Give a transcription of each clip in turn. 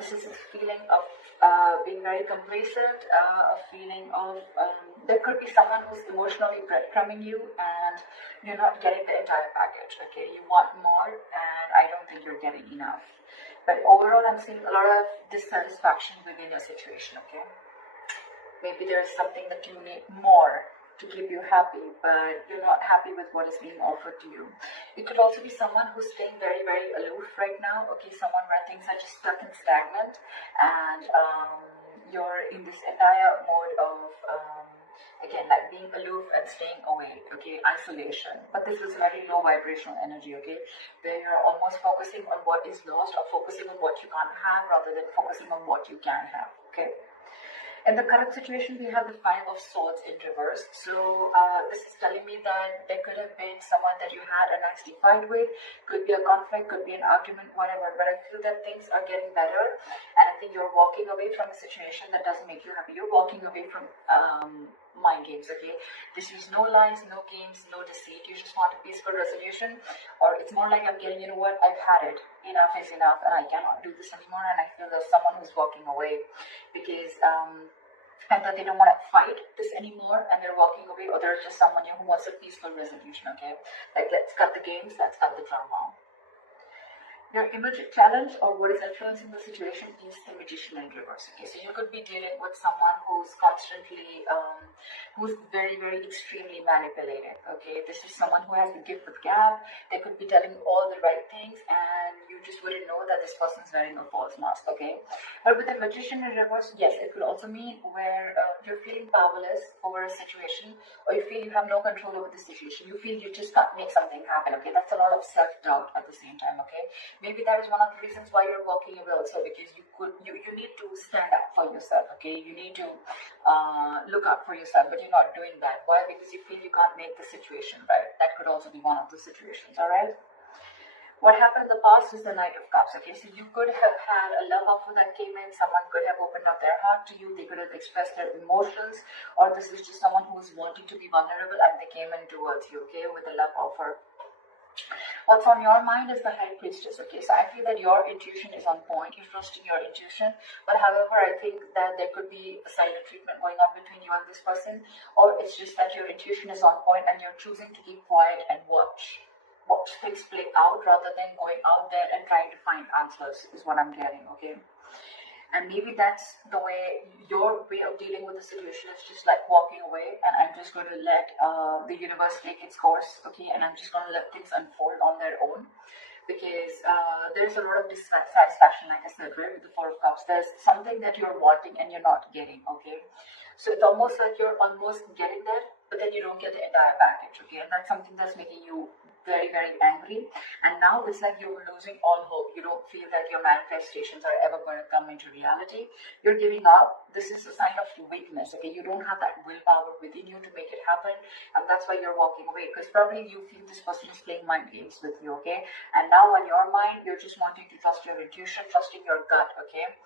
This is a feeling of being very complacent, a feeling of there could be someone who's emotionally breadcrumbing you and you're not getting the entire package, okay? You want more and I don't think you're getting enough. But overall, I'm seeing a lot of dissatisfaction within your situation, okay? Maybe there's something that you need more to keep you happy, but you're not happy with what is being offered to you. It could also be someone who's staying very, very aloof right now, okay? Someone where things are just stuck and stagnant, and you're in this entire mode of, again, like being aloof and staying away, okay? Isolation. But this is very low vibrational energy, okay? Where you're almost focusing on what is lost or focusing on what you can't have rather than focusing on what you can have, okay? In the current situation, we have the Five of Swords in reverse. So this is telling me that there could have been someone that you had a nasty fight with. Could be a conflict, could be an argument, whatever. But I feel that things are getting better. And I think you're walking away from a situation that doesn't make you happy. You're walking away from mind games, okay? This is no lies, no games, no deceit. You just want a peaceful resolution. Or it's more like I'm getting, you know what, I've had it. Enough is enough and I cannot do this anymore, and I feel there's someone who's walking away because either they don't want to fight this anymore and they're walking away, or there's just someone who wants a peaceful resolution, okay? Like, let's cut the games, let's cut the drama. Your immediate challenge, or what is influencing the situation, is the Magician in reverse. Okay, so you could be dealing with someone who's constantly, who's very, very extremely manipulated. Okay, this is someone who has the gift of gab. They could be telling all the right things, and you just wouldn't know that this person's wearing a false mask. Okay, but with the Magician in reverse, yes, it could also mean where you're feeling powerless over a situation, or you feel you have no control over the situation. You feel you just can't make something happen. Okay, that's a lot of self-doubt at the same time. Okay. Maybe that is one of the reasons why you're walking away also, because you need to stand up for yourself, okay? You need to look out for yourself, but you're not doing that. Why? Because you feel you can't make the situation right. That could also be one of the situations, all right? What happened in the past is the Knight of Cups, okay? So you could have had a love offer that came in. Someone could have opened up their heart to you. They could have expressed their emotions, or this is just someone who was wanting to be vulnerable and they came in towards you, okay, with a love offer. What's on your mind is the High Priestess, okay? So I feel that your intuition is on point. You're trusting your intuition. But however, I think that there could be a silent treatment going on between you and this person. Or it's just that your intuition is on point and you're choosing to keep quiet and watch things play out rather than going out there and trying to find answers, is what I'm getting, okay? And maybe that's the way, your way of dealing with the situation is just like walking away, and I'm just going to let the universe take its course, okay? And I'm just going to let things unfold on their own, because there's a lot of dissatisfaction, like I said, right, with the Four of Cups. There's something that you're wanting and you're not getting, okay? So it's almost like you're almost getting there, but then you don't get the entire package, okay? And that's something that's making you very, very angry. And now it's like you're losing all hope. You don't feel that your manifestations are ever going to come into reality. You're giving up. This is a sign of weakness, okay? You don't have that willpower within you to make it happen, and that's why you're walking away, because probably you feel this person is playing mind games with you, okay? And now on your mind, you're just wanting to trust your intuition, trusting your gut, okay?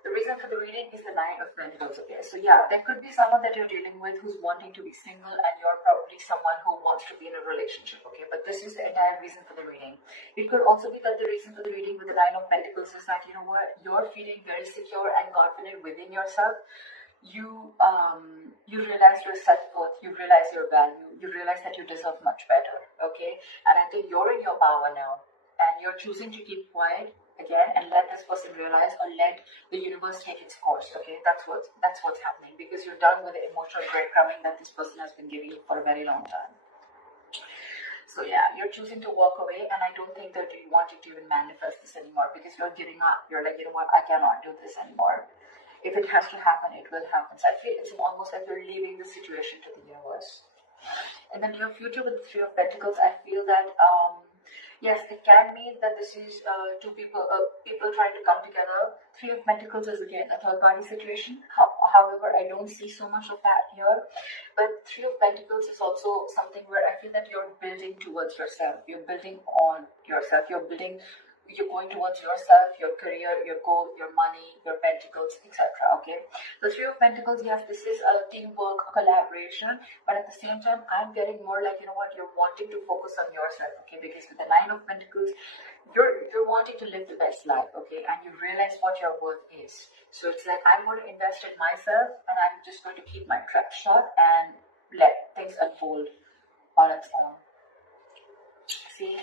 The reason for the reading is the Nine of Pentacles, okay? So yeah, there could be someone that you're dealing with who's wanting to be single, and you're probably someone who wants to be in a relationship, okay? But this is the entire reason for the reading. It could also be that the reason for the reading with the Nine of Pentacles is that, you know what, you're feeling very secure and confident within yourself. You realize your self-worth, you realize your value, you realize that you deserve much better, okay? And I think you're in your power now, and you're choosing to keep quiet again and let this person realize, or let the universe take its course, okay? That's what's happening, because you're done with the emotional breadcrumbing that this person has been giving you for a very long time. So yeah, you're choosing to walk away, and I don't think that you want to even manifest this anymore, because you're giving up. You're like, you know what, I cannot do this anymore. If it has to happen, it will happen. So I feel it's almost like you're leaving the situation to the universe. And then your future with the Three of Pentacles, I feel that yes, it can mean that this is two people trying to come together. Three of Pentacles is again a third-party situation. However, I don't see so much of that here. But Three of Pentacles is also something where I feel that you're building towards yourself. You're building on yourself. You're building you're going towards yourself, your career, your goal, your money, your pentacles, etc. Okay, the Three of Pentacles, yes, this is a teamwork, a collaboration, but at the same time, I'm getting more like, you know what, you're wanting to focus on yourself, okay, because with the Nine of Pentacles, you're wanting to live the best life, okay, and you realize what your worth is. So it's like, I'm going to invest in myself, and I'm just going to keep my trap shut and let things unfold on its own. See,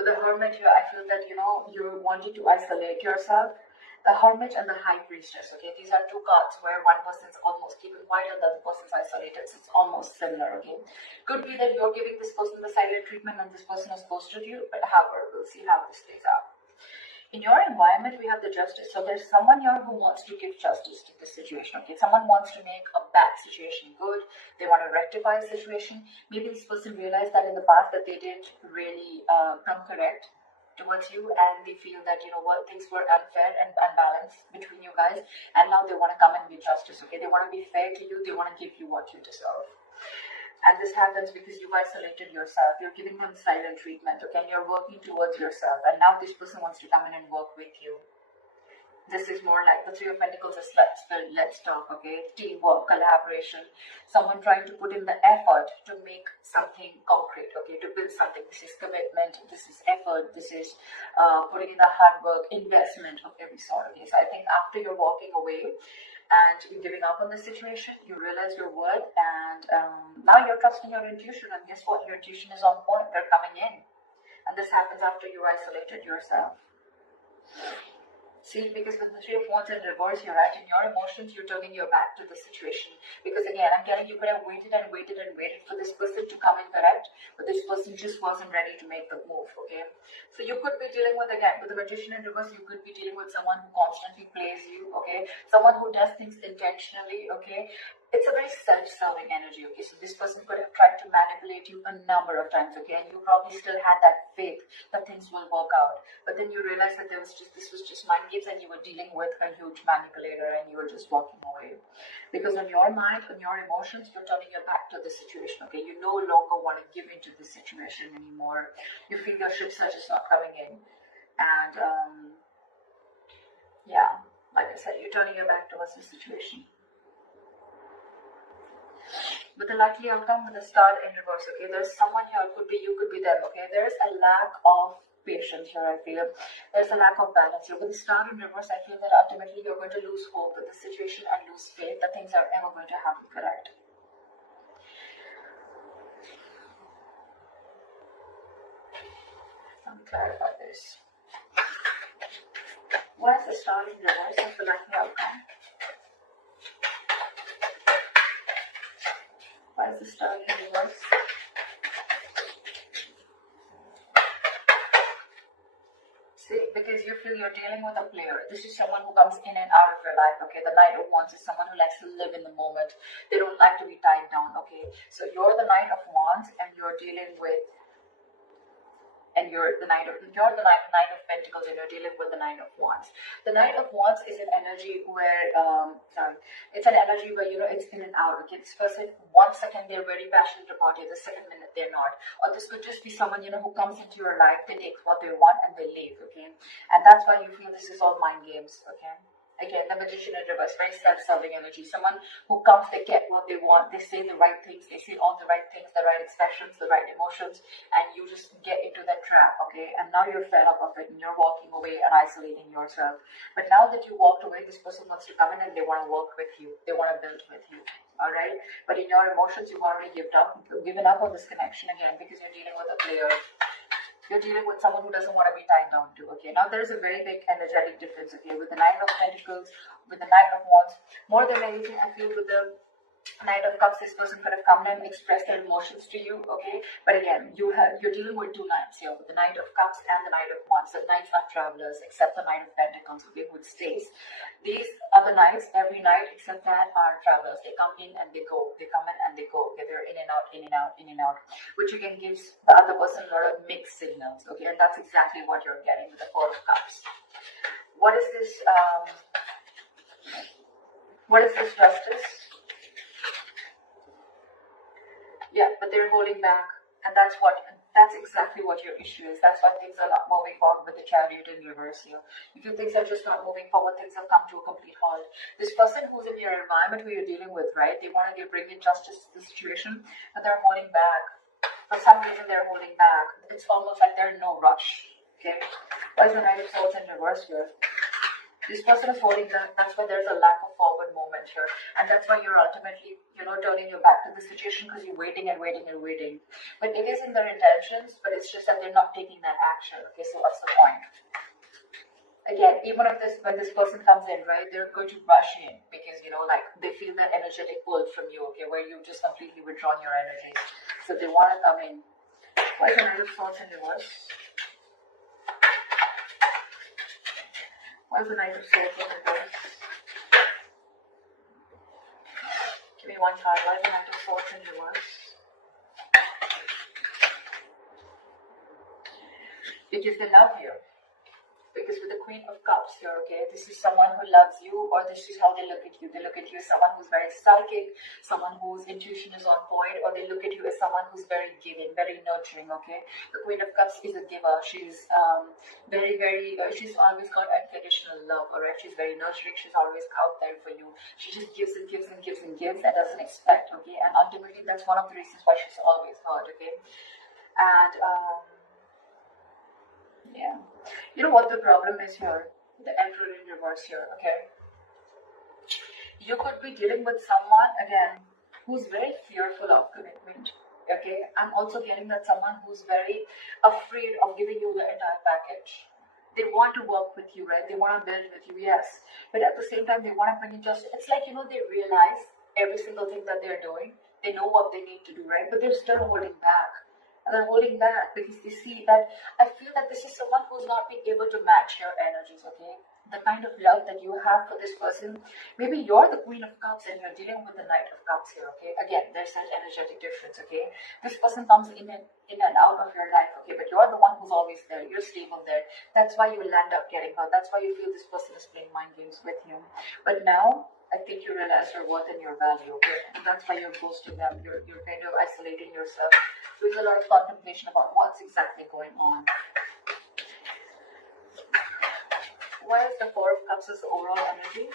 with the Hermit here, I feel that, you know, you're wanting to isolate yourself. The Hermit and the High Priestess, okay, these are two cards where one person's almost keeping quiet and the other person's isolated, so it's almost similar, okay. Could be that you're giving this person the silent treatment and this person is ghosted you, but however, we'll see how this plays out. In your environment, we have the Justice. So there's someone here who wants to give justice to this situation. Okay, someone wants to make a bad situation good. They want to rectify a situation. Maybe this person realized that in the past that they didn't really come correct towards you, and they feel that, you know what, things were unfair and unbalanced between you guys, and now they want to come and give justice. Okay, they want to be fair to you. They want to give you what you deserve. And this happens because you've isolated yourself. You're giving them silent treatment, okay? And you're working towards yourself. And now this person wants to come in and work with you. This is more like the Three of Pentacles is let's talk, okay? Teamwork, collaboration. Someone trying to put in the effort to make something concrete, okay? To build something. This is commitment. This is effort. This is putting in the hard work, investment of every sort, okay? So I think after you're walking away and you're giving up on the situation, you realize your worth, and now you're trusting your intuition, and guess what? Your intuition is on point. They're coming in. And this happens after you isolated yourself. See, because with the Three of Wands in reverse, you're right, in your emotions, you're turning your back to the situation. Because again, I'm telling you, could have waited and waited and waited for this person to come in correct, but this person just wasn't ready to make the move, okay? So you could be dealing with, again, with the Magician in reverse, you could be dealing with someone who constantly plays you, okay? Someone who does things intentionally, okay? It's a very self-serving energy, okay? So this person could have tried to manipulate you a number of times, okay? And you probably still had that faith that things will work out. But then you realize that this was just mind games, and you were dealing with a huge manipulator, and you were just walking away. Because on your mind, on your emotions, you're turning your back to the situation, okay? You no longer want to give into the situation anymore. You feel your ships are just not coming in. And, yeah, like I said, you're turning your back towards the situation. With the likely outcome, with the Star in reverse, okay, there's someone here, could be you, could be them, okay, there's a lack of patience here, I feel. There's a lack of balance here. With the Star in reverse, I feel that ultimately you're going to lose hope with the situation and lose faith that things are ever going to happen correct. Let me clarify this. Why is the Star in reverse of the likely outcome? Why is the Star in reverse? See, because you feel you're dealing with a player. This is someone who comes in and out of your life, okay? The Knight of Wands is someone who likes to live in the moment. They don't like to be tied down, okay? So you're the Knight of Wands, and you're dealing with, and you're the Knight of Pentacles, and you're dealing with the Knight of Wands. The Knight of Wands is an energy where, it's an energy where, you know, it's in and out, okay? This person, 1 second they're very passionate about it, the second minute they're not. Or this could just be someone, you know, who comes into your life, they take what they want and they leave, okay? And that's why you feel this is all mind games, okay? Again, the Magician in reverse, very self-serving energy. Someone who comes, they get what they want, they say the right things, they say all the right things, the right expressions, the right emotions, and you just get into that trap, okay? And now you're fed up of it, and you're walking away and isolating yourself. But now that you walked away, this person wants to come in and they want to work with you. They want to build with you, all right? But in your emotions, you've already given up on this connection again, because you're dealing with a player. You're dealing with someone who doesn't want to be tied down to, okay? Now there's a very big energetic difference, okay? With the Knight of Pentacles, with the Knight of Wands, more than anything, I feel with the Knight of Cups, this person could have come and expressed their emotions to you, okay? But again, you're dealing with two Knights here, with the Knight of Cups and the Knight of Wands. The Knights are travelers, except the Knight of Pentacles, okay, who stays. These other Knights, every night except that, are travelers. They come in and they go. They come in and they go. Okay, they're in and out, in and out, in and out, which again gives the other person a lot of mixed signals, okay? And that's exactly what you're getting with the Four of Cups. What is this? What is this Justice? Yeah, but they're holding back, and that's That's exactly what your issue is. That's why things are not moving forward with the Chariot in reverse here. If you things are just not moving forward, things have come to a complete halt. This person who's in your environment, who you're dealing with, right? They want to bring in justice to the situation, but they're holding back. For some reason, they're holding back. It's almost like they're in no rush. Okay? Why is the Knight of Swords in reverse here? This person is holding back. That's why there's a lack of forward movement here. And that's why you're ultimately, turning your back to the situation because you're waiting and waiting and waiting. But it is in their intentions, but it's just that they're not taking that action. Okay, so what's the point? Again, even if when this person comes in, right, they're going to rush in because, they feel that energetic pull from you, okay, where you've just completely withdrawn your energy. So they want to come in. Why is the Knight of Swords in reverse? Why is the Knight of Swords in reverse? Give me one card. Why is the Knight of Swords in reverse? Because they love you. Because with the Queen of Cups here, okay, this is someone who loves you, or this is how they look at you. They look at you as someone who's very psychic, someone whose intuition is on point, or they look at you as someone who's very giving, very nurturing, okay. The Queen of Cups is a giver. She's very, very, she's always got unconditional love, alright. She's very nurturing. She's always out there for you. She just gives and gives and gives and gives and doesn't expect, okay. And ultimately, that's one of the reasons why she's always hurt, okay. And, yeah. You know what the problem is here? The Emperor in reverse here, okay? You could be dealing with someone, again, who's very fearful of commitment, okay? I'm also getting that someone who's very afraid of giving you the entire package. They want to work with you, right? They want to build with you, yes. But at the same time, they want to bring in justice. It's like, they realize every single thing that they're doing. They know what they need to do, right? But they're still holding back. And they're holding back because they see that, I feel that this is someone who's not being able to match your energies, okay? The kind of love that you have for this person, maybe you're the Queen of Cups and you're dealing with the Knight of Cups here, okay? Again, there's that energetic difference, okay? This person comes in and out of your life, okay? But you're the one who's always there. You're stable there. That's why you will end up getting her. That's why you feel this person is playing mind games with you. But now, I think you realize your worth and your value, okay? And that's why you're ghosting them. You're kind of isolating yourself. There's a lot of contemplation about what's exactly going on. Why is the Four of Cups as the overall energy?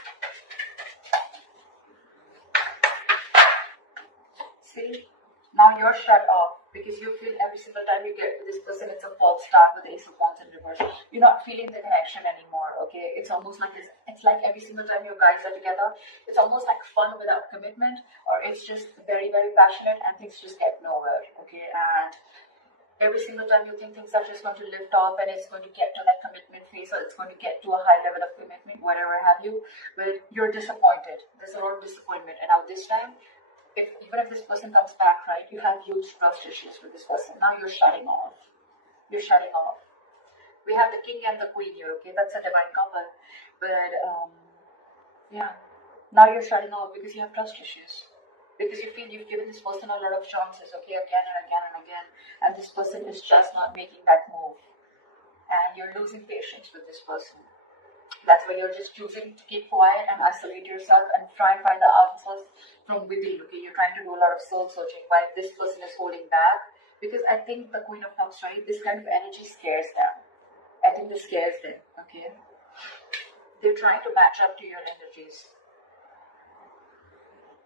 See? Now you're shut off because you feel every single time you get with this person, it's a false start with the Ace of Wands in reverse. You're not feeling the connection anymore, okay? It's almost like it's like every single time you guys are together, it's almost like fun without commitment, or it's just very, very passionate and things just get nowhere, okay? And every single time you think things are just going to lift off and it's going to get to that commitment phase, or it's going to get to a high level of commitment, whatever have you, but you're disappointed. There's a lot of disappointment. And now this time, even if this person comes back, right, you have huge trust issues with this person. Now you're shutting off. You're shutting off. We have the King and the Queen here, okay? That's a divine couple. But, yeah. Now you're shutting off because you have trust issues. Because you feel you've given this person a lot of chances, okay, again and again and again. And this person is just not making that move. And you're losing patience with this person. That's why you're just choosing to keep quiet and isolate yourself and try and find the answers from within, okay? You're trying to do a lot of soul searching while this person is holding back. Because I think the Queen of Cups, right, this kind of energy scares them. I think this scares them, okay? They're trying to match up to your energies.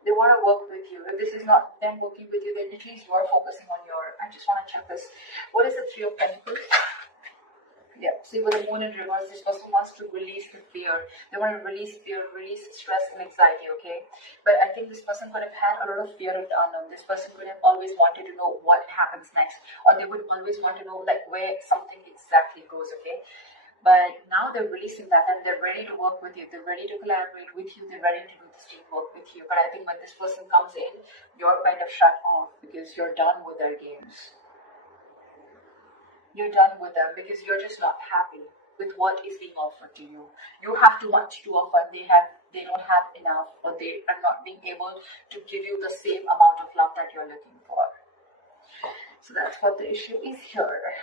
They want to work with you. If this is not them working with you, then at least you're focusing on your... I just want to check this. What is the Three of Pentacles? Yeah, see, with the Moon in reverse, this person wants to release the fear. They want to release fear, release stress and anxiety, okay? But I think this person could have had a lot of fear of the unknown. This person could have always wanted to know what happens next. Or they would always want to know, like, where something exactly goes, okay? But now they're releasing that and they're ready to work with you. They're ready to collaborate with you. They're ready to do this teamwork with you. But I think when this person comes in, you're kind of shut off because you're done with their games. You're done with them because you're just not happy with what is being offered to you. You have too much to offer. They don't have enough, or they are not being able to give you the same amount of love that you're looking for. So that's what the issue is here.